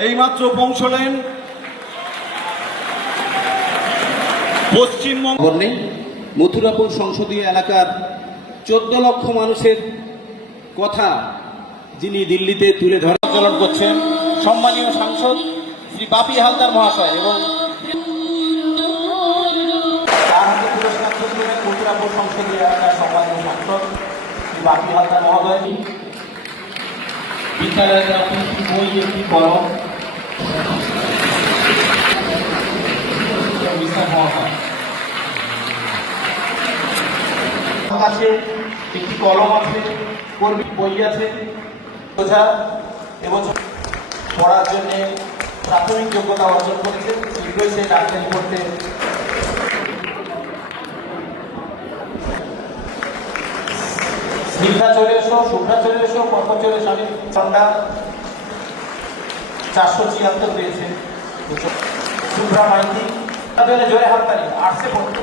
এইমাত্র পৌঁছলেন পশ্চিমবঙ্গ নেই। মথুরাপুর সংসদীয় এলাকার চোদ্দ লক্ষ মানুষের কথা যিনি দিল্লিতে তুলে ধরা আন্দোলন করছেন সম্মানীয় সাংসদ শ্রী বাপি হালদার মহাশয় এবং তার হাতে পুরস্কার তুলবেন মথুরাপুর সংসদীয় এলাকার সম্মানীয় সাংসদ শ্রী বাপি হালদার মহোদয় বিদ্যালয়ের বই একটি কলম কাছে একটি কলম আছে, কর্মী বই আছে, বোঝা, এবছর পড়ার জন্য প্রাথমিক যোগ্যতা অর্জন করেছে শীঘ্রই সে ডাক্তারি করতে। স্নিগ্ধা চলে এসো শুভ্রা চলে এসো কর্ম চলে এসো আমি চারশো ছিয়াত্তর পেয়েছে। সুব্রা মাইতি জোরে হাত আটশে পড়তো